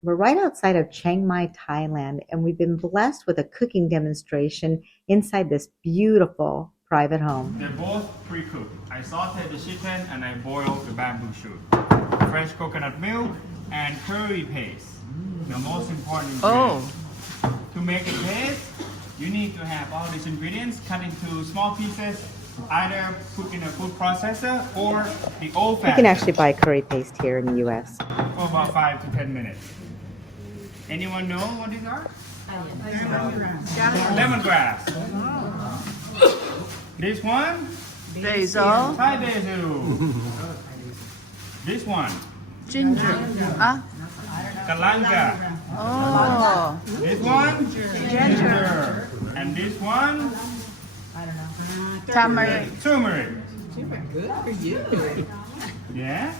We're right outside of Chiang Mai, Thailand, and we've been blessed with a cooking demonstration inside this beautiful private home. They're both pre-cooked. I sauteed the chicken and I boiled the bamboo shoot. Fresh coconut milk and curry paste. The most important ingredient. To make it taste, you need to have all these ingredients cut into small pieces, either put in a food processor or the old You fashioned. can actually buy curry paste here in the US. For about 5 to 10 minutes. Anyone know what these are? Lemongrass. This one? Basil, Thai basil. This one? ginger. Ah, Kalanga. oh, This one? Ginger. And this one? turmeric. Turmeric. Good for you. Yeah?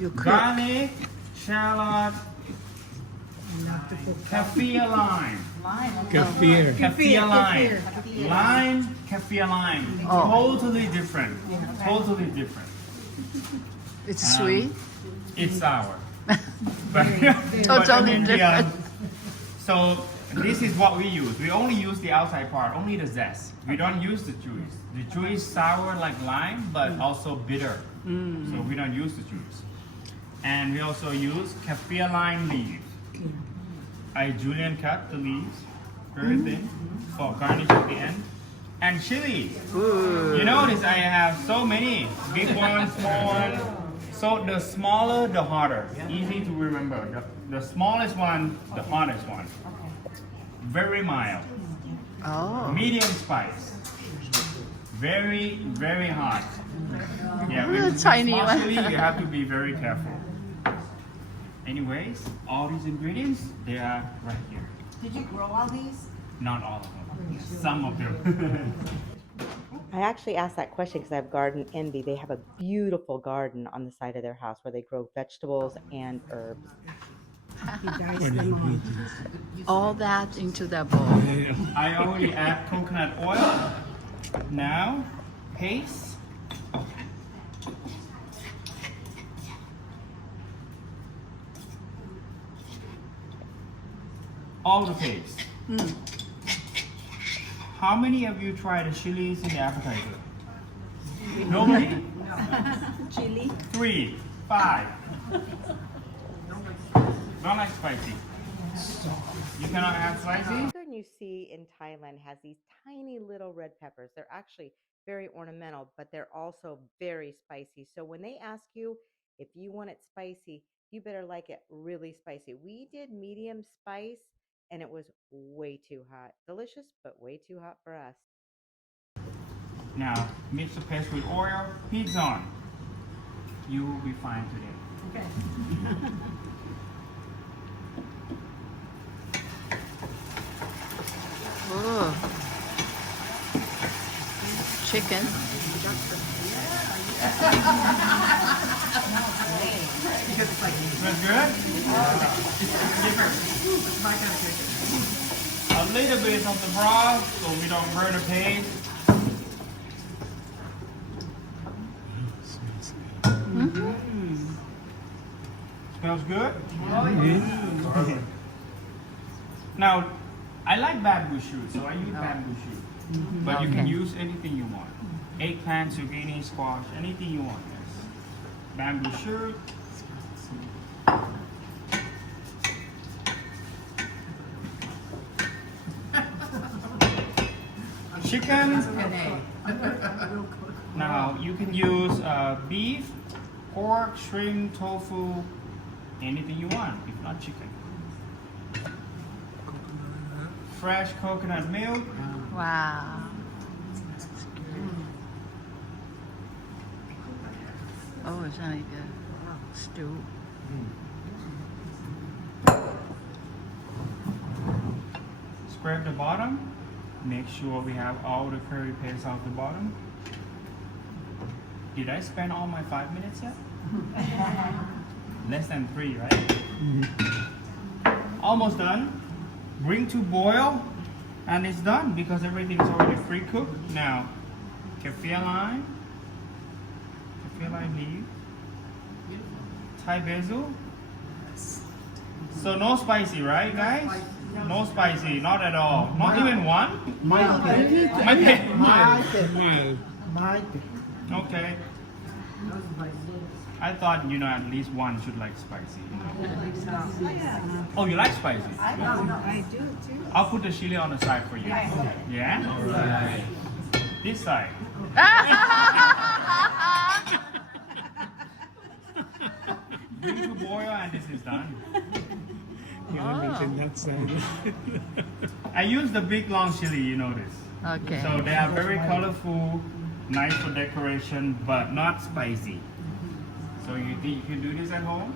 You cook. Garlic, shallot, kaffir lime. Kaffir. Kaffir lime. Lime, kaffir lime. Oh. Totally different. Totally different. It's sweet. It's sour. But Totally in different. So this is what we use. We only use the outside part, only the zest. We don't use the juice. The juice is sour like lime, but also bitter. So we don't use the juice. And we also use kaffir lime leaves. I julienne cut the leaves very thin for garnish at the end. And chili. You notice I have so many big ones, small ones. So the smaller, the hotter. Easy to remember. The smallest one, the hottest one. Very mild. Oh, Medium spice. Very, very hot. Yeah, with Tiny small one. chili, you have to be very careful. Anyways, all these ingredients, they are right here. Did you grow all these? Not all of them. Some of them. I actually asked that question because I have garden envy. They have a beautiful garden on the side of their house where they grow vegetables and herbs. all that into the bowl. I already add coconut oil. Now, paste. All the paste. How many of you tried the chilies in the appetizer? Nobody? Chili. 3, 5. Not like spicy. You cannot add spicy? The garden you see in Thailand has these tiny little red peppers. They're actually very ornamental, but they're also very spicy. So when they ask you if you want it spicy, you better like it really spicy. We did medium spice and it was way too hot. Delicious, but way too hot for us. Now, mix the paste with oil, heat's on. You will be fine today. Okay. Oh, chicken. That's good? A little bit of the broth so we don't burn the paste. Smells good? Now, I like bamboo shoot, so I use bamboo shoot. But you can Okay. use anything you want. Eggplant, zucchini, squash, anything you want. Yes. Bamboo shoot. Chicken. Now you can use beef, pork, shrimp, tofu, anything you want, if not chicken. Fresh coconut milk. Wow. Oh, it's like a stew. Scrape the bottom. Make sure we have all the curry paste off the bottom. Did I spend all my 5 minutes yet? Less than 3, right? Almost done. Bring to boil, and it's done because everything's already pre-cooked. Now, kaffir lime leaf, Thai basil, So no spicy, right, guys? No spicy, not at all. Not even one? ไม่เผ็ด ไม่เผ็ด ไม่เผ็ดไม่เผ็ด Okay. I thought, at least one should like spicy. Oh, you like spicy? I do too. I'll put the chili on the side for you. Yeah? This side. Bring to boil and this is done. อย่าให้มันเป็นทักษะ I use the big long chili, you know this. Okay. So they are very colorful, nice for decoration, but not spicy. So you think you can do this at home?